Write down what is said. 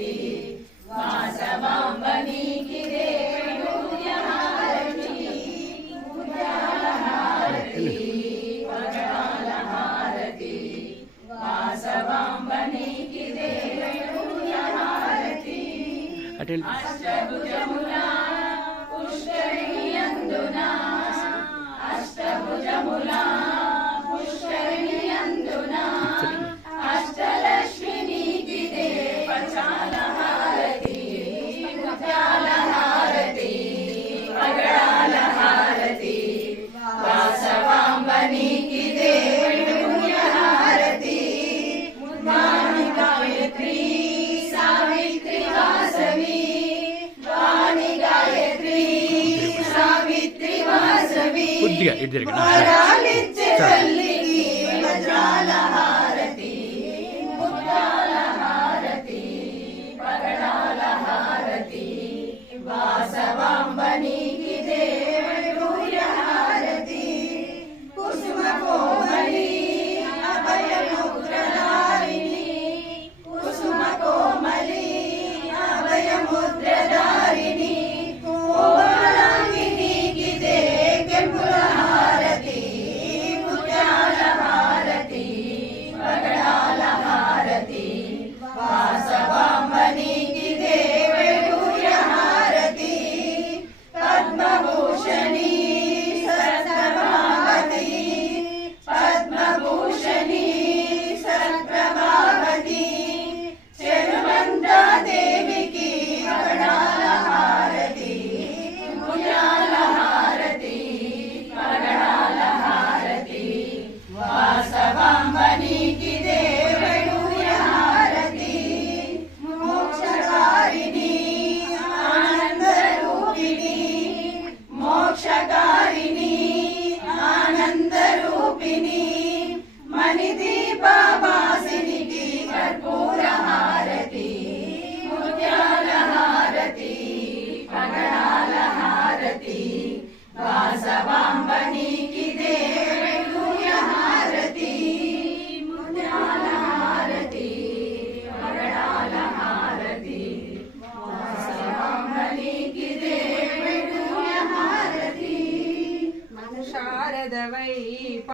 హారతి వాసవాంబనికి దేవనూయ హారతి ముత్యాల హారతి పగడాల హారతి వాసవాంబనికి దేవనూయ హారతి అష్టభుజముల పుష్కరిణి అందున అష్టభుజముల పుష్కరిణి అందున అష్టలక్ష్మి నీకి దేవచాల హారతి ముత్యాల హారతి పగడాల హారతి వాసవాంబనికి దేవనూయ హారతి వాణి గాయత్రి సావిత్రి వాసవి వాణి గాయత్రి సావిత్రి వాసవి వరాలిచ్చే తల్లికి వజ్రాల హారతి ముత్యాల హారతి పగడాల హారతి వాసవాంబనికి దేవనూయ హారతి కుసుమ కోమలి అభయముద్రధారిణి కుసుమ కోమలి అభయముద్రధారిణి కోమలాంగినికి కెంపుల హారతి ముత్యాల హారతి పగడాల హారతి వాసవాంబనికి దేవనూయ హారతి పద్మభూషణి సత్ప్రభావతి పద్మభూషణి సత్ప్రభావతి చెరుమంతా దేవికి పగడాల హారతి ముత్యాల హారతి పగడాల హారతి వాసవాంబనికి దేవనూయ హారతి మోక్షకారిణి ఆనందరూపిణి మోక్షకారిణి ఆనందరూపిణి మణిదీపవాసినికి కర్పూర హారతి ముత్యాల హారతి పగడాల హారతి